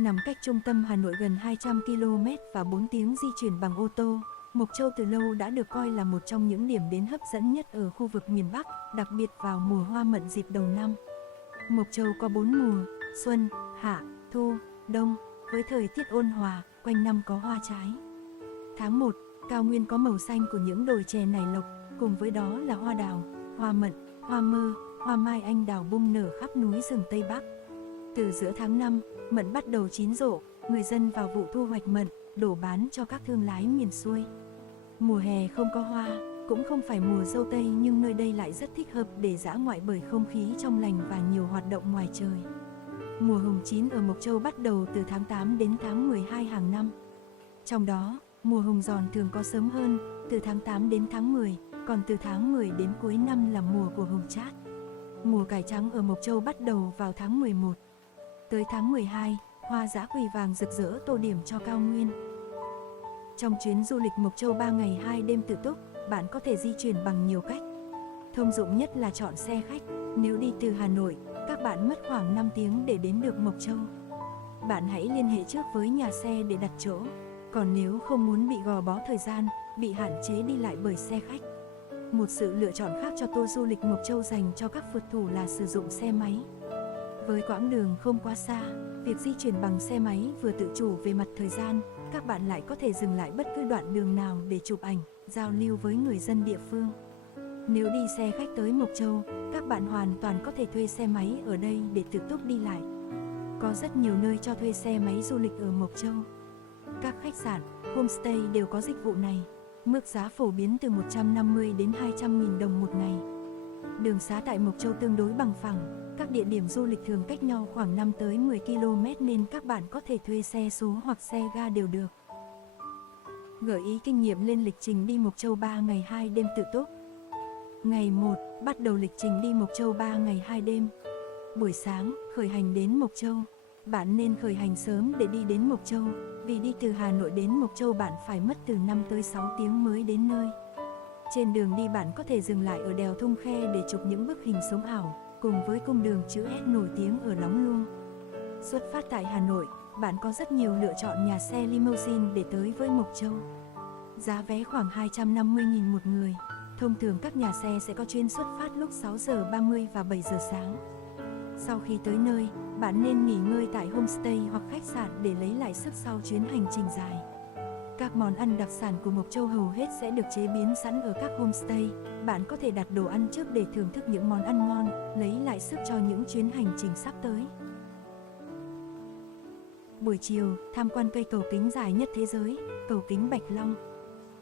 Nằm cách trung tâm Hà Nội gần 200 km và 4 tiếng di chuyển bằng ô tô, Mộc Châu từ lâu đã được coi là một trong những điểm đến hấp dẫn nhất ở khu vực miền Bắc, đặc biệt vào mùa hoa mận dịp đầu năm. Mộc Châu có 4 mùa: xuân, hạ, thu, đông, với thời tiết ôn hòa, quanh năm có hoa trái. Tháng 1, cao nguyên có màu xanh của những đồi chè nảy lộc, cùng với đó là hoa đào, hoa mận, hoa mơ, hoa mai anh đào bung nở khắp núi rừng Tây Bắc. Từ giữa tháng 5, mận bắt đầu chín rộ, người dân vào vụ thu hoạch mận, đổ bán cho các thương lái miền xuôi. Mùa hè không có hoa, cũng không phải mùa dâu tây, nhưng nơi đây lại rất thích hợp để dã ngoại bởi không khí trong lành và nhiều hoạt động ngoài trời. Mùa hồng chín ở Mộc Châu bắt đầu từ tháng 8 đến tháng 12 hàng năm. Trong đó, mùa hồng giòn thường có sớm hơn, từ tháng 8 đến tháng 10, còn từ tháng 10 đến cuối năm là mùa của hồng chát. Mùa cải trắng ở Mộc Châu bắt đầu vào tháng 11. Tới tháng 12, hoa dã quỳ vàng rực rỡ tô điểm cho cao nguyên. Trong chuyến du lịch Mộc Châu 3 ngày 2 đêm tự túc, bạn có thể di chuyển bằng nhiều cách. Thông dụng nhất là chọn xe khách. Nếu đi từ Hà Nội, các bạn mất khoảng 5 tiếng để đến được Mộc Châu. Bạn hãy liên hệ trước với nhà xe để đặt chỗ. Còn nếu không muốn bị gò bó thời gian, bị hạn chế đi lại bởi xe khách, một sự lựa chọn khác cho tour du lịch Mộc Châu dành cho các phượt thủ là sử dụng xe máy. Với quãng đường không quá xa, việc di chuyển bằng xe máy vừa tự chủ về mặt thời gian, các bạn lại có thể dừng lại bất cứ đoạn đường nào để chụp ảnh, giao lưu với người dân địa phương. Nếu đi xe khách tới Mộc Châu, các bạn hoàn toàn có thể thuê xe máy ở đây để tự túc đi lại. Có rất nhiều nơi cho thuê xe máy du lịch ở Mộc Châu. Các khách sạn, homestay đều có dịch vụ này. Mức giá phổ biến từ 150 đến 200.000 đồng một ngày. Đường xá tại Mộc Châu tương đối bằng phẳng. Các địa điểm du lịch thường cách nhau khoảng 5 tới 10 km nên các bạn có thể thuê xe số hoặc xe ga đều được. Gợi ý kinh nghiệm lên lịch trình đi Mộc Châu 3 ngày 2 đêm tự túc. Ngày 1, bắt đầu lịch trình đi Mộc Châu 3 ngày 2 đêm. Buổi sáng, khởi hành đến Mộc Châu. Bạn nên khởi hành sớm để đi đến Mộc Châu, vì đi từ Hà Nội đến Mộc Châu bạn phải mất từ 5 tới 6 tiếng mới đến nơi. Trên đường đi bạn có thể dừng lại ở đèo Thung Khe để chụp những bức hình sống ảo, cùng với cung đường chữ S nổi tiếng ở Lóng Luông. Xuất phát tại Hà Nội, bạn có rất nhiều lựa chọn nhà xe limousine để tới với Mộc Châu. Giá vé khoảng 250.000 một người. Thông thường các nhà xe sẽ có chuyến xuất phát lúc 6 giờ 30 và 7 giờ sáng. Sau khi tới nơi, bạn nên nghỉ ngơi tại homestay hoặc khách sạn để lấy lại sức sau chuyến hành trình dài. Các món ăn đặc sản của Mộc Châu hầu hết sẽ được chế biến sẵn ở các homestay. Bạn có thể đặt đồ ăn trước để thưởng thức những món ăn ngon, lấy lại sức cho những chuyến hành trình sắp tới. Buổi chiều, tham quan cây cầu kính dài nhất thế giới, cầu kính Bạch Long.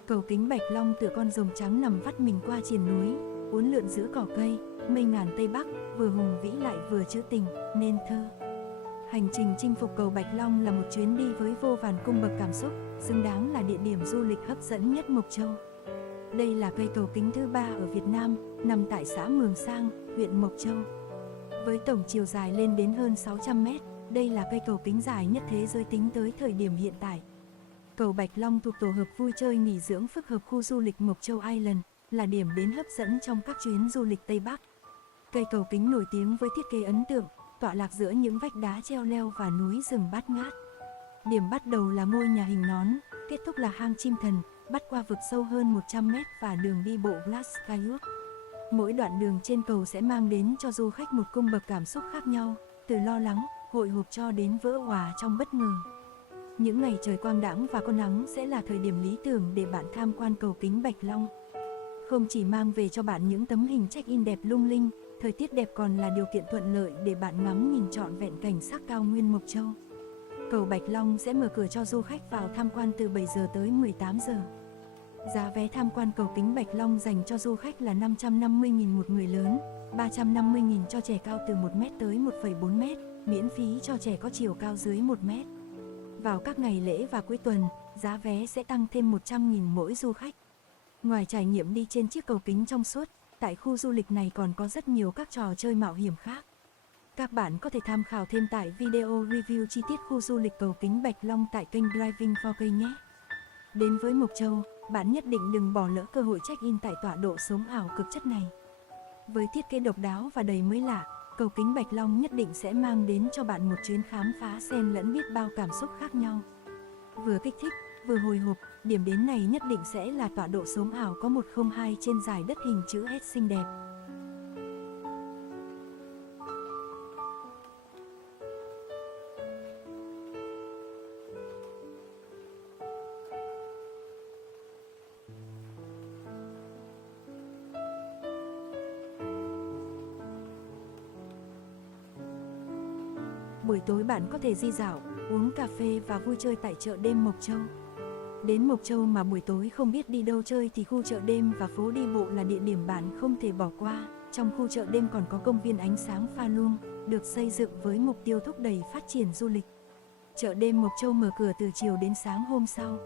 Cầu kính Bạch Long tựa con rồng trắng nằm vắt mình qua triền núi, uốn lượn giữa cỏ cây, mây ngàn Tây Bắc, vừa hùng vĩ lại vừa trữ tình, nên thơ. Hành trình chinh phục cầu Bạch Long là một chuyến đi với vô vàn cung bậc cảm xúc, xứng đáng là địa điểm du lịch hấp dẫn nhất Mộc Châu. Đây là cây cầu kính thứ 3 ở Việt Nam, nằm tại xã Mường Sang, huyện Mộc Châu. Với tổng chiều dài lên đến hơn 600 mét, đây là cây cầu kính dài nhất thế giới tính tới thời điểm hiện tại. Cầu Bạch Long thuộc tổ hợp vui chơi nghỉ dưỡng phức hợp khu du lịch Mộc Châu Island, là điểm đến hấp dẫn trong các chuyến du lịch Tây Bắc. Cây cầu kính nổi tiếng với thiết kế ấn tượng, tọa lạc giữa những vách đá treo leo và núi rừng bát ngát. Điểm bắt đầu là ngôi nhà hình nón, kết thúc là hang chim thần, bắt qua vực sâu hơn 100 mét và đường đi bộ Glass Skywalk. Mỗi đoạn đường trên cầu sẽ mang đến cho du khách một cung bậc cảm xúc khác nhau, từ lo lắng, hồi hộp cho đến vỡ òa trong bất ngờ. Những ngày trời quang đãng và có nắng sẽ là thời điểm lý tưởng để bạn tham quan cầu kính Bạch Long. Không chỉ mang về cho bạn những tấm hình check-in đẹp lung linh, thời tiết đẹp còn là điều kiện thuận lợi để bạn ngắm nhìn trọn vẹn cảnh sắc cao nguyên Mộc Châu. Cầu Bạch Long sẽ mở cửa cho du khách vào tham quan từ 7 giờ tới 18 giờ. Giá vé tham quan cầu kính Bạch Long dành cho du khách là 550.000 một người lớn, 350.000 cho trẻ cao từ 1 mét tới 1,4 mét, miễn phí cho trẻ có chiều cao dưới 1 mét. Vào các ngày lễ và cuối tuần, giá vé sẽ tăng thêm 100.000 mỗi du khách. Ngoài trải nghiệm đi trên chiếc cầu kính trong suốt, tại khu du lịch này còn có rất nhiều các trò chơi mạo hiểm khác. Các bạn có thể tham khảo thêm tại video review chi tiết khu du lịch cầu kính Bạch Long tại kênh Driving 4K nhé. Đến với Mộc Châu, bạn nhất định đừng bỏ lỡ cơ hội check-in tại tọa độ sống ảo cực chất này. Với thiết kế độc đáo và đầy mới lạ, Cầu kính Bạch Long nhất định sẽ mang đến cho bạn một chuyến khám phá xen lẫn biết bao cảm xúc khác nhau. Vừa kích thích, vừa hồi hộp, điểm đến này nhất định sẽ là tọa độ sống ảo có 102 trên dải đất hình chữ S xinh đẹp. Buổi tối bạn có thể đi dạo, uống cà phê và vui chơi tại chợ đêm Mộc Châu. Đến Mộc Châu mà buổi tối không biết đi đâu chơi thì khu chợ đêm và phố đi bộ là địa điểm bạn không thể bỏ qua. Trong khu chợ đêm còn có công viên ánh sáng pha luông, được xây dựng với mục tiêu thúc đẩy phát triển du lịch. Chợ đêm Mộc Châu mở cửa từ chiều đến sáng hôm sau.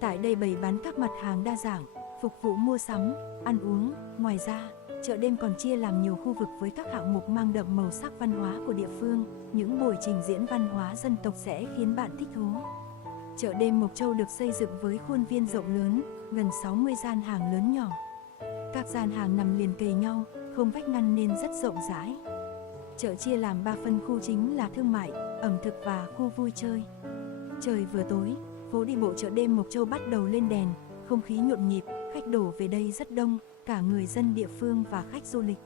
Tại đây bày bán các mặt hàng đa dạng, phục vụ mua sắm, ăn uống. Ngoài ra, chợ đêm còn chia làm nhiều khu vực với các hạng mục mang đậm màu sắc văn hóa của địa phương. Những buổi trình diễn văn hóa dân tộc sẽ khiến bạn thích thú. Chợ đêm Mộc Châu được xây dựng với khuôn viên rộng lớn, gần 60 gian hàng lớn nhỏ. Các gian hàng nằm liền kề nhau, không vách ngăn nên rất rộng rãi. Chợ chia làm 3 phân khu chính là thương mại, ẩm thực và khu vui chơi. Trời vừa tối, phố đi bộ chợ đêm Mộc Châu bắt đầu lên đèn, không khí nhộn nhịp, khách đổ về đây rất đông, cả người dân địa phương và khách du lịch.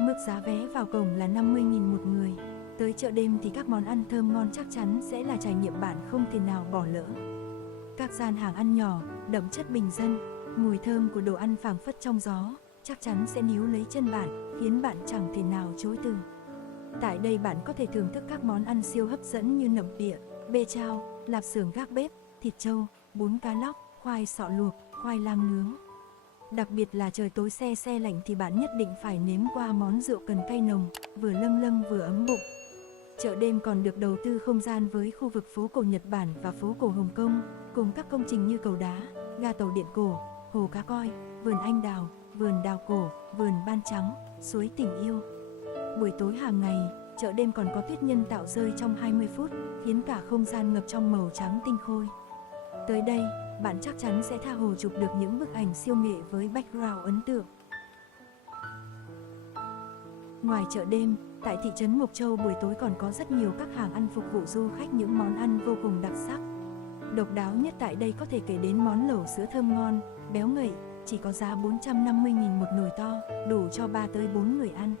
Mức giá vé vào cổng là 50.000 một người. Tới chợ đêm thì các món ăn thơm ngon chắc chắn sẽ là trải nghiệm bạn không thể nào bỏ lỡ. Các gian hàng ăn nhỏ, đậm chất bình dân, mùi thơm của đồ ăn phảng phất trong gió, chắc chắn sẽ níu lấy chân bạn, khiến bạn chẳng thể nào chối từ. Tại đây bạn có thể thưởng thức các món ăn siêu hấp dẫn như nậm pịa, bê chao, lạp xưởng gác bếp, thịt trâu, bún cá lóc, khoai sọ luộc, khoai lang nướng. Đặc biệt là trời tối se lạnh thì bạn nhất định phải nếm qua món rượu cần cay nồng, vừa lâng lâng vừa ấm bụng. Chợ đêm còn được đầu tư không gian với khu vực phố cổ Nhật Bản và phố cổ Hồng Kông, cùng các công trình như cầu đá, ga tàu điện cổ, hồ cá coi, vườn anh đào, vườn đào cổ, vườn ban trắng, suối tình yêu. Buổi tối hàng ngày, chợ đêm còn có tuyết nhân tạo rơi trong 20 phút, khiến cả không gian ngập trong màu trắng tinh khôi. Tới đây, bạn chắc chắn sẽ tha hồ chụp được những bức ảnh siêu nghệ với background ấn tượng. Ngoài chợ đêm, tại thị trấn Mộc Châu buổi tối còn có rất nhiều các hàng ăn phục vụ du khách những món ăn vô cùng đặc sắc. Độc đáo nhất tại đây có thể kể đến món lẩu sữa thơm ngon, béo ngậy, chỉ có giá 450.000 một nồi to, đủ cho 3 tới 4 người ăn.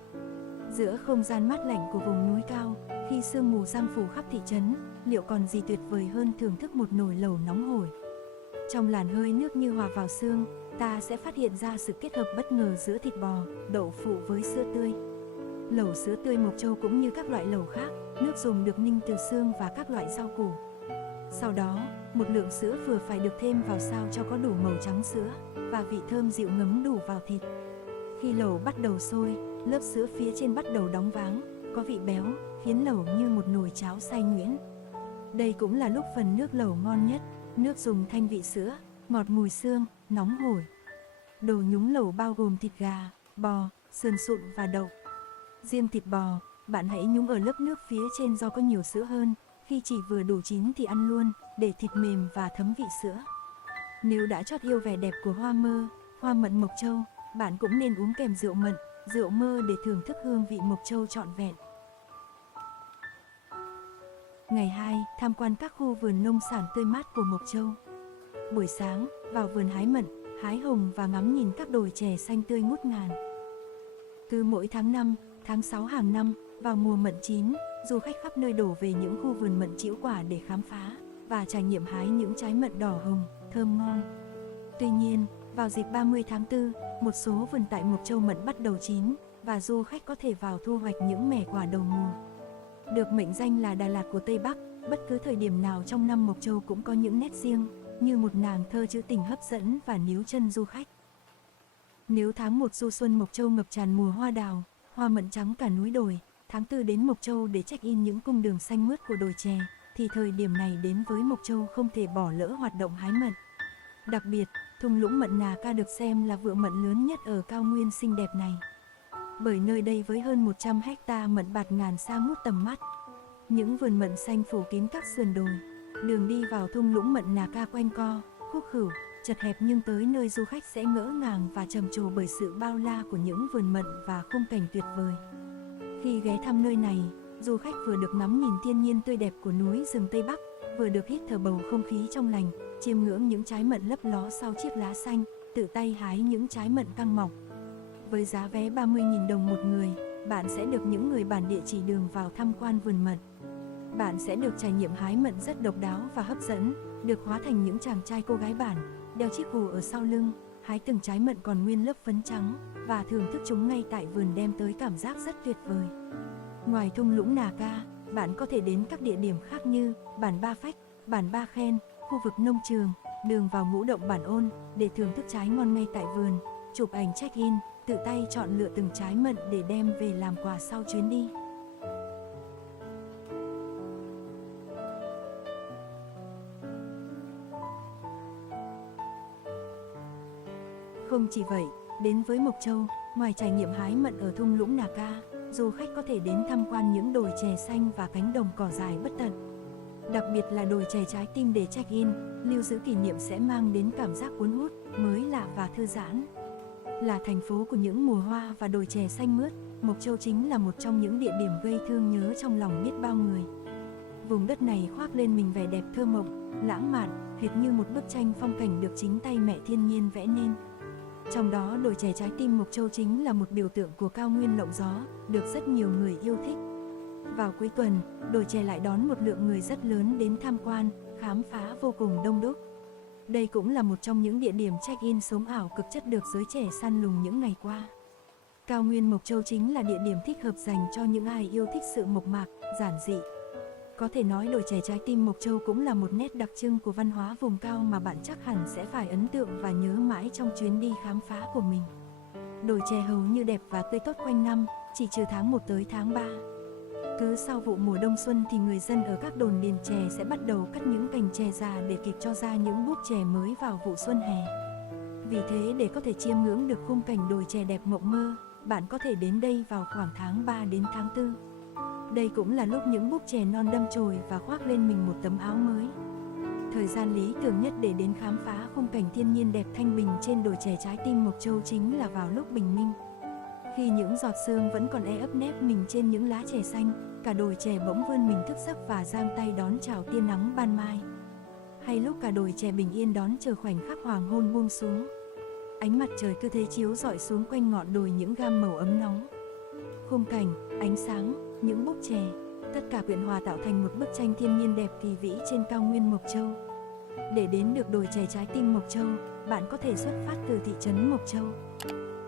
Giữa không gian mát lạnh của vùng núi cao, khi sương mù giăng phủ khắp thị trấn, liệu còn gì tuyệt vời hơn thưởng thức một nồi lẩu nóng hổi. Trong làn hơi nước như hòa vào xương, ta sẽ phát hiện ra sự kết hợp bất ngờ giữa thịt bò, đậu phụ với sữa tươi. Lẩu sữa tươi Mộc Châu cũng như các loại lẩu khác, nước dùng được ninh từ xương và các loại rau củ. Sau đó, một lượng sữa vừa phải được thêm vào sao cho có đủ màu trắng sữa, và vị thơm dịu ngấm đủ vào thịt. Khi lẩu bắt đầu sôi, lớp sữa phía trên bắt đầu đóng váng, có vị béo, khiến lẩu như một nồi cháo xay nhuyễn. Đây cũng là lúc phần nước lẩu ngon nhất, nước dùng thanh vị sữa, ngọt mùi xương, nóng hổi. Đồ nhúng lẩu bao gồm thịt gà, bò, sườn sụn và đậu. Riêng thịt bò, bạn hãy nhúng ở lớp nước phía trên do có nhiều sữa hơn, khi chỉ vừa đủ chín thì ăn luôn, để thịt mềm và thấm vị sữa. Nếu đã chót yêu vẻ đẹp của hoa mận Mộc Châu, bạn cũng nên uống kèm rượu mận, rượu mơ để thưởng thức hương vị Mộc Châu trọn vẹn. Ngày 2, tham quan các khu vườn nông sản tươi mát của Mộc Châu. Buổi sáng, vào vườn hái mận, hái hồng và ngắm nhìn các đồi chè xanh tươi ngút ngàn. Cứ mỗi tháng 5, tháng 6 hàng năm, vào mùa mận chín, du khách khắp nơi đổ về những khu vườn mận trĩu quả để khám phá và trải nghiệm hái những trái mận đỏ hồng, thơm ngon. Tuy nhiên, vào dịp 30 tháng 4, một số vườn tại Mộc Châu mận bắt đầu chín và du khách có thể vào thu hoạch những mẻ quả đầu mùa. Được mệnh danh là Đà Lạt của Tây Bắc, bất cứ thời điểm nào trong năm Mộc Châu cũng có những nét riêng, như một nàng thơ trữ tình hấp dẫn và níu chân du khách. Nếu tháng 1 du xuân Mộc Châu ngập tràn mùa hoa đào, hoa mận trắng cả núi đồi, tháng 4 đến Mộc Châu để check-in những cung đường xanh mướt của đồi chè, thì thời điểm này đến với Mộc Châu không thể bỏ lỡ hoạt động hái mận. Đặc biệt, thung lũng mận Nà Ca được xem là vựa mận lớn nhất ở cao nguyên xinh đẹp này. Bởi nơi đây với hơn 100 hecta mận bạt ngàn xa ngút tầm mắt. Những vườn mận xanh phủ kín các sườn đồi, đường đi vào thung lũng mận Nà Ca quanh co, khúc khửu, chật hẹp nhưng tới nơi du khách sẽ ngỡ ngàng và trầm trồ bởi sự bao la của những vườn mận và khung cảnh tuyệt vời. Khi ghé thăm nơi này, du khách vừa được ngắm nhìn thiên nhiên tươi đẹp của núi rừng Tây Bắc, vừa được hít thở bầu không khí trong lành, chiêm ngưỡng những trái mận lấp ló sau chiếc lá xanh, tự tay hái những trái mận căng mọng. Với giá vé 30.000 đồng một người, bạn sẽ được những người bản địa chỉ đường vào tham quan vườn mận. Bạn sẽ được trải nghiệm hái mận rất độc đáo và hấp dẫn, được hóa thành những chàng trai cô gái bản, đeo chiếc hù ở sau lưng, hái từng trái mận còn nguyên lớp phấn trắng và thưởng thức chúng ngay tại vườn đem tới cảm giác rất tuyệt vời. Ngoài thung lũng Nà Ca, bạn có thể đến các địa điểm khác như bản Ba Phách, bản Ba Khen, khu vực nông trường, đường vào Ngũ Động Bản Ôn để thưởng thức trái ngon ngay tại vườn, chụp ảnh check-in, tự tay chọn lựa từng trái mận để đem về làm quà sau chuyến đi. Không chỉ vậy, đến với Mộc Châu, ngoài trải nghiệm hái mận ở thung lũng Nà Ca, du khách có thể đến tham quan những đồi chè xanh và cánh đồng cỏ dài bất tận. Đặc biệt là đồi chè Trái Tim để check-in, lưu giữ kỷ niệm sẽ mang đến cảm giác cuốn hút, mới lạ và thư giãn. Là thành phố của những mùa hoa và đồi chè xanh mướt, Mộc Châu chính là một trong những địa điểm gây thương nhớ trong lòng biết bao người. Vùng đất này khoác lên mình vẻ đẹp thơ mộng, lãng mạn, hệt như một bức tranh phong cảnh được chính tay mẹ thiên nhiên vẽ nên. Trong đó đồi chè Trái Tim Mộc Châu chính là một biểu tượng của cao nguyên lộng gió, được rất nhiều người yêu thích. Vào cuối tuần, đồi chè lại đón một lượng người rất lớn đến tham quan, khám phá vô cùng đông đúc. Đây cũng là một trong những địa điểm check-in sống ảo cực chất được giới trẻ săn lùng những ngày qua. Cao nguyên Mộc Châu chính là địa điểm thích hợp dành cho những ai yêu thích sự mộc mạc, giản dị. Có thể nói đồi chè Trái Tim Mộc Châu cũng là một nét đặc trưng của văn hóa vùng cao mà bạn chắc hẳn sẽ phải ấn tượng và nhớ mãi trong chuyến đi khám phá của mình. Đồi chè hầu như đẹp và tươi tốt quanh năm, chỉ trừ tháng 1 tới tháng 3. Cứ sau vụ mùa đông xuân thì người dân ở các đồn điền chè sẽ bắt đầu cắt những cành chè già để kịp cho ra những búp chè mới vào vụ xuân hè. Vì thế để có thể chiêm ngưỡng được khung cảnh đồi chè đẹp mộng mơ, bạn có thể đến đây vào khoảng tháng 3 đến tháng 4. Đây cũng là lúc những búp chè non đâm chồi và khoác lên mình một tấm áo mới. Thời gian lý tưởng nhất để đến khám phá khung cảnh thiên nhiên đẹp thanh bình trên đồi chè Trái Tim Mộc Châu chính là vào lúc bình minh. Khi những giọt sương vẫn còn ấp nép mình trên những lá chè xanh, cả đồi chè bỗng vươn mình thức giấc và giang tay đón chào tia nắng ban mai. Hay lúc cả đồi chè bình yên đón chờ khoảnh khắc hoàng hôn buông xuống. Ánh mặt trời cứ thế chiếu rọi xuống quanh ngọn đồi những gam màu ấm nóng. Khung cảnh, ánh sáng, những búp chè, tất cả quyện hòa tạo thành một bức tranh thiên nhiên đẹp kỳ vĩ trên cao nguyên Mộc Châu. Để đến được đồi chè Trái Tim Mộc Châu, bạn có thể xuất phát từ thị trấn Mộc Châu,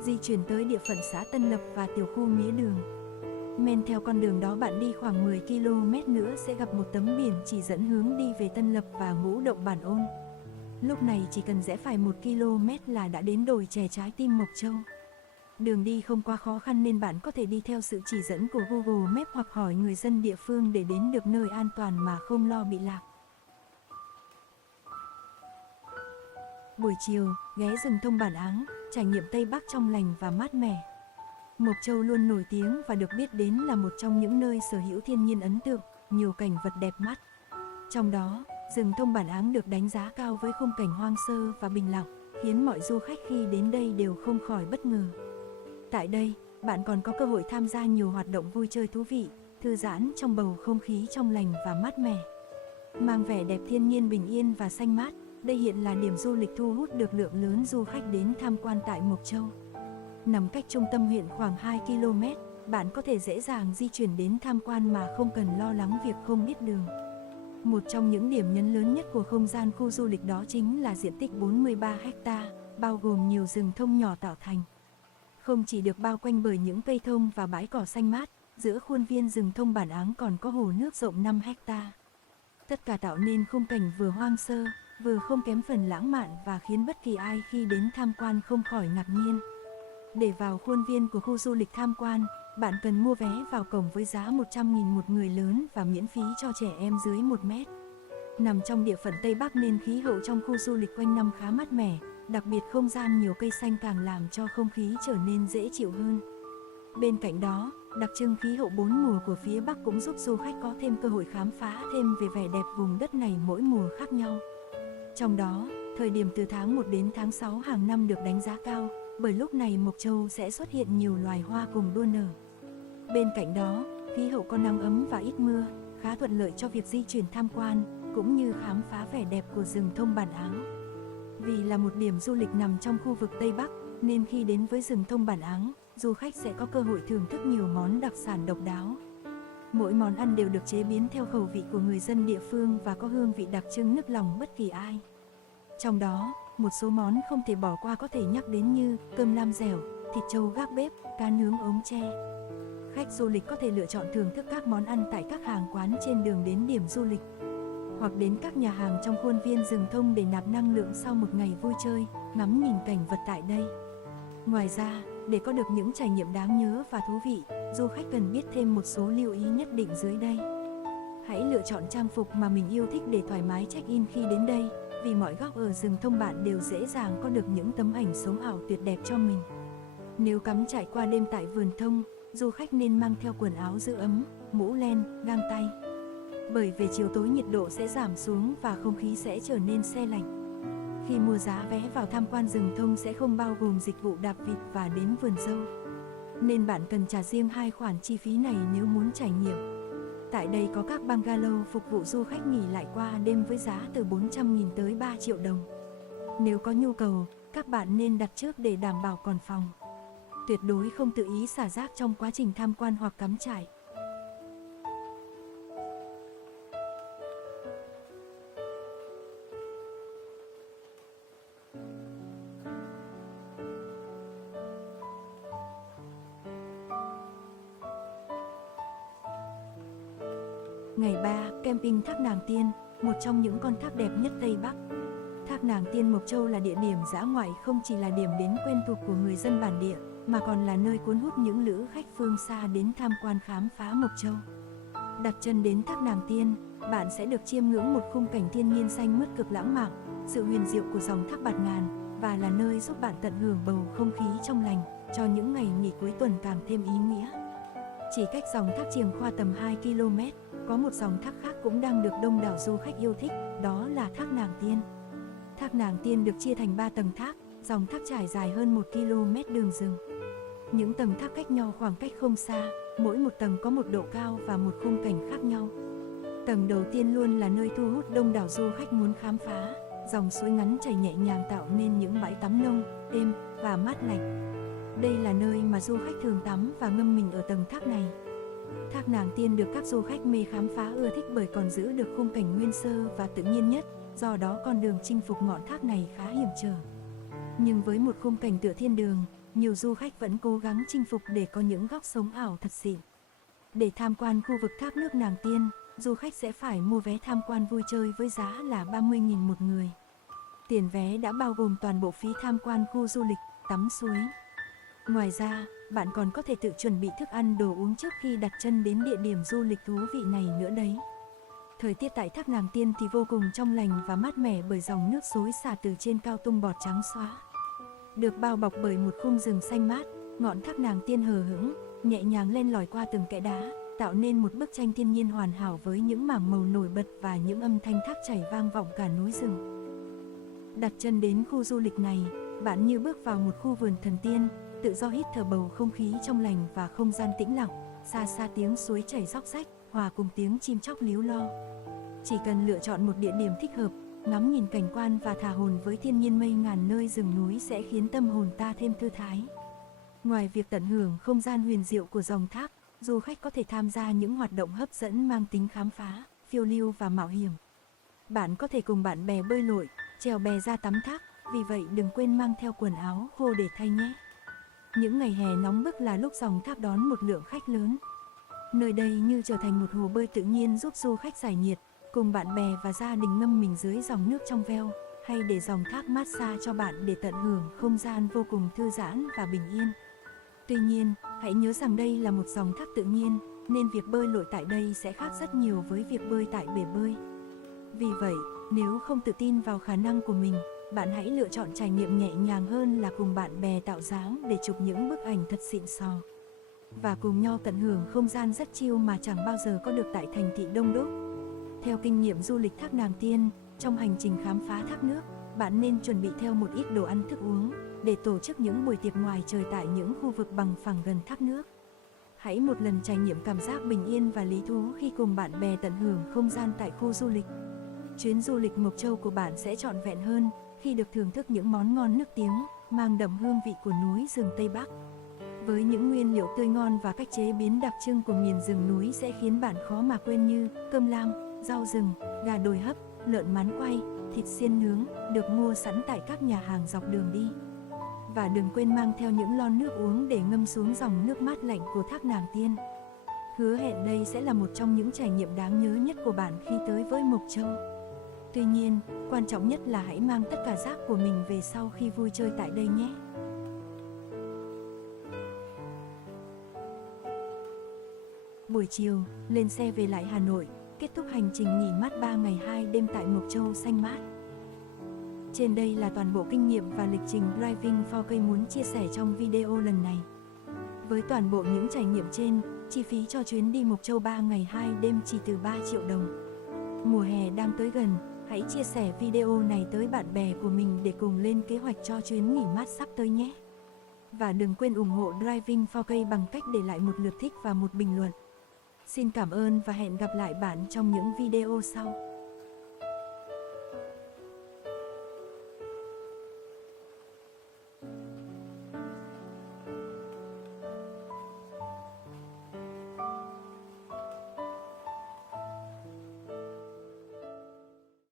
di chuyển tới địa phận xã Tân Lập và tiểu khu Mía Đường. Men theo con đường đó bạn đi khoảng 10 km nữa sẽ gặp một tấm biển chỉ dẫn hướng đi về Tân Lập và Ngũ Động Bản Ôn. Lúc này chỉ cần rẽ phải 1 km là đã đến đồi chè Trái Tim Mộc Châu. Đường đi không quá khó khăn nên bạn có thể đi theo sự chỉ dẫn của Google Maps hoặc hỏi người dân địa phương để đến được nơi an toàn mà không lo bị lạc. Buổi chiều, ghé rừng thông Bản Áng, trải nghiệm Tây Bắc trong lành và mát mẻ. Mộc Châu luôn nổi tiếng và được biết đến là một trong những nơi sở hữu thiên nhiên ấn tượng, nhiều cảnh vật đẹp mắt. Trong đó, rừng thông Bản Áng được đánh giá cao với khung cảnh hoang sơ và bình lặng, khiến mọi du khách khi đến đây đều không khỏi bất ngờ. Tại đây, bạn còn có cơ hội tham gia nhiều hoạt động vui chơi thú vị, thư giãn trong bầu không khí trong lành và mát mẻ. Mang vẻ đẹp thiên nhiên bình yên và xanh mát, đây hiện là điểm du lịch thu hút được lượng lớn du khách đến tham quan tại Mộc Châu. Nằm cách trung tâm huyện khoảng 2 km, bạn có thể dễ dàng di chuyển đến tham quan mà không cần lo lắng việc không biết đường. Một trong những điểm nhấn lớn nhất của không gian khu du lịch đó chính là diện tích 43 ha, bao gồm nhiều rừng thông nhỏ tạo thành. Không chỉ được bao quanh bởi những cây thông và bãi cỏ xanh mát, giữa khuôn viên rừng thông Bản Áng còn có hồ nước rộng 5 ha. Tất cả tạo nên khung cảnh vừa hoang sơ, vừa không kém phần lãng mạn và khiến bất kỳ ai khi đến tham quan không khỏi ngạc nhiên. Để vào khuôn viên của khu du lịch tham quan, bạn cần mua vé vào cổng với giá 100.000 một người lớn và miễn phí cho trẻ em dưới 1 mét. Nằm trong địa phận Tây Bắc nên khí hậu trong khu du lịch quanh năm khá mát mẻ, đặc biệt không gian nhiều cây xanh càng làm cho không khí trở nên dễ chịu hơn. Bên cạnh đó, đặc trưng khí hậu 4 mùa của phía Bắc cũng giúp du khách có thêm cơ hội khám phá thêm về vẻ đẹp vùng đất này mỗi mùa khác nhau. Trong đó, thời điểm từ tháng 1 đến tháng 6 hàng năm được đánh giá cao, bởi lúc này Mộc Châu sẽ xuất hiện nhiều loài hoa cùng đua nở. Bên cạnh đó, khí hậu có nắng ấm và ít mưa, khá thuận lợi cho việc di chuyển tham quan, cũng như khám phá vẻ đẹp của rừng thông Bản Áng. Vì là một điểm du lịch nằm trong khu vực Tây Bắc, nên khi đến với rừng thông Bản Áng, du khách sẽ có cơ hội thưởng thức nhiều món đặc sản độc đáo. Mỗi món ăn đều được chế biến theo khẩu vị của người dân địa phương và có hương vị đặc trưng nức lòng bất kỳ ai. Trong đó, một số món không thể bỏ qua có thể nhắc đến như cơm lam dẻo, thịt trâu gác bếp, cá nướng ốm tre. Khách du lịch có thể lựa chọn thưởng thức các món ăn tại các hàng quán trên đường đến điểm du lịch, hoặc đến các nhà hàng trong khuôn viên rừng thông để nạp năng lượng sau một ngày vui chơi, ngắm nhìn cảnh vật tại đây. Ngoài ra, để có được những trải nghiệm đáng nhớ và thú vị, du khách cần biết thêm một số lưu ý nhất định dưới đây. Hãy lựa chọn trang phục mà mình yêu thích để thoải mái check-in khi đến đây, vì mọi góc ở rừng thông bạn đều dễ dàng có được những tấm ảnh sống ảo tuyệt đẹp cho mình. Nếu cắm trại qua đêm tại vườn thông, du khách nên mang theo quần áo giữ ấm, mũ len, găng tay. Bởi về chiều tối nhiệt độ sẽ giảm xuống và không khí sẽ trở nên se lạnh. Khi mua giá vé vào tham quan rừng thông sẽ không bao gồm dịch vụ đạp vịt và đến vườn dâu, nên bạn cần trả riêng 2 khoản chi phí này nếu muốn trải nghiệm. Tại đây có các bungalow phục vụ du khách nghỉ lại qua đêm với giá từ 400.000 tới 3 triệu đồng. Nếu có nhu cầu, các bạn nên đặt trước để đảm bảo còn phòng. Tuyệt đối không tự ý xả rác trong quá trình tham quan hoặc cắm trại. Ngày 3, camping Thác Nàng Tiên, một trong những con thác đẹp nhất Tây Bắc. Thác Nàng Tiên Mộc Châu là địa điểm dã ngoại không chỉ là điểm đến quen thuộc của người dân bản địa, mà còn là nơi cuốn hút những lữ khách phương xa đến tham quan khám phá Mộc Châu. Đặt chân đến Thác Nàng Tiên, bạn sẽ được chiêm ngưỡng một khung cảnh thiên nhiên xanh mướt cực lãng mạn, sự huyền diệu của dòng thác Bạt Ngàn, và là nơi giúp bạn tận hưởng bầu không khí trong lành, cho những ngày nghỉ cuối tuần càng thêm ý nghĩa. Chỉ cách dòng thác Chiềng Khoa tầm 2 km, có một dòng thác khác cũng đang được đông đảo du khách yêu thích, đó là Thác Nàng Tiên. Thác Nàng Tiên được chia thành 3 tầng thác, dòng thác trải dài hơn 1 km đường rừng. Những tầng thác cách nhau khoảng cách không xa, mỗi một tầng có một độ cao và một khung cảnh khác nhau. Tầng đầu tiên luôn là nơi thu hút đông đảo du khách muốn khám phá, dòng suối ngắn chảy nhẹ nhàng tạo nên những bãi tắm nông, êm và mát lành. Đây là nơi mà du khách thường tắm và ngâm mình ở tầng thác này. Thác Nàng Tiên được các du khách mê khám phá ưa thích bởi còn giữ được khung cảnh nguyên sơ và tự nhiên nhất, do đó con đường chinh phục ngọn thác này khá hiểm trở. Nhưng với một khung cảnh tựa thiên đường, nhiều du khách vẫn cố gắng chinh phục để có những góc sống ảo thật xịn. Để tham quan khu vực thác nước Nàng Tiên, du khách sẽ phải mua vé tham quan vui chơi với giá là 30.000 một người. Tiền vé đã bao gồm toàn bộ phí tham quan khu du lịch, tắm suối. Ngoài ra, bạn còn có thể tự chuẩn bị thức ăn đồ uống trước khi đặt chân đến địa điểm du lịch thú vị này nữa đấy. Thời tiết tại Thác Nàng Tiên thì vô cùng trong lành và mát mẻ bởi dòng nước xối xả từ trên cao tung bọt trắng xóa. Được bao bọc bởi một khung rừng xanh mát, ngọn Thác Nàng Tiên hờ hững, nhẹ nhàng len lỏi qua từng kẽ đá, tạo nên một bức tranh thiên nhiên hoàn hảo với những mảng màu nổi bật và những âm thanh thác chảy vang vọng cả núi rừng. Đặt chân đến khu du lịch này, bạn như bước vào một khu vườn thần tiên, tự do hít thở bầu không khí trong lành và không gian tĩnh lặng, xa xa tiếng suối chảy róc rách, hòa cùng tiếng chim chóc líu lo. Chỉ cần lựa chọn một địa điểm thích hợp, ngắm nhìn cảnh quan và thả hồn với thiên nhiên mây ngàn nơi rừng núi sẽ khiến tâm hồn ta thêm thư thái. Ngoài việc tận hưởng không gian huyền diệu của dòng thác, du khách có thể tham gia những hoạt động hấp dẫn mang tính khám phá, phiêu lưu và mạo hiểm. Bạn có thể cùng bạn bè bơi lội, chèo bè ra tắm thác, vì vậy đừng quên mang theo quần áo khô để thay nhé. Những ngày hè nóng bức là lúc dòng thác đón một lượng khách lớn. Nơi đây như trở thành một hồ bơi tự nhiên giúp du khách giải nhiệt, cùng bạn bè và gia đình ngâm mình dưới dòng nước trong veo, hay để dòng thác massage cho bạn để tận hưởng không gian vô cùng thư giãn và bình yên. Tuy nhiên, hãy nhớ rằng đây là một dòng thác tự nhiên, nên việc bơi lội tại đây sẽ khác rất nhiều với việc bơi tại bể bơi. Vì vậy, nếu không tự tin vào khả năng của mình, bạn hãy lựa chọn trải nghiệm nhẹ nhàng hơn là cùng bạn bè tạo dáng để chụp những bức ảnh thật xịn sò. Và cùng nhau tận hưởng không gian rất chill mà chẳng bao giờ có được tại thành thị đông đúc. Theo kinh nghiệm du lịch Thác Nàng Tiên, trong hành trình khám phá thác nước, bạn nên chuẩn bị theo một ít đồ ăn thức uống, để tổ chức những buổi tiệc ngoài trời tại những khu vực bằng phẳng gần thác nước. Hãy một lần trải nghiệm cảm giác bình yên và lý thú khi cùng bạn bè tận hưởng không gian tại khu du lịch. Chuyến du lịch Mộc Châu của bạn sẽ trọn vẹn hơn khi được thưởng thức những món ngon nức tiếng, mang đậm hương vị của núi rừng Tây Bắc. Với những nguyên liệu tươi ngon và cách chế biến đặc trưng của miền rừng núi sẽ khiến bạn khó mà quên như cơm lam, rau rừng, gà đồi hấp, lợn mán quay, thịt xiên nướng, được mua sẵn tại các nhà hàng dọc đường đi. Và đừng quên mang theo những lon nước uống để ngâm xuống dòng nước mát lạnh của thác Nàng Tiên. Hứa hẹn đây sẽ là một trong những trải nghiệm đáng nhớ nhất của bạn khi tới với Mộc Châu. Tuy nhiên, quan trọng nhất là hãy mang tất cả rác của mình về sau khi vui chơi tại đây nhé. Buổi chiều, lên xe về lại Hà Nội, kết thúc hành trình nghỉ mát 3 ngày 2 đêm tại Mộc Châu xanh mát. Trên đây là toàn bộ kinh nghiệm và lịch trình Driving 4K muốn chia sẻ trong video lần này. Với toàn bộ những trải nghiệm trên, chi phí cho chuyến đi Mộc Châu 3 ngày 2 đêm chỉ từ 3 triệu đồng. Mùa hè đang tới gần, hãy chia sẻ video này tới bạn bè của mình để cùng lên kế hoạch cho chuyến nghỉ mát sắp tới nhé. Và đừng quên ủng hộ Driving 4K bằng cách để lại một lượt thích và một bình luận. Xin cảm ơn và hẹn gặp lại bạn trong những video sau.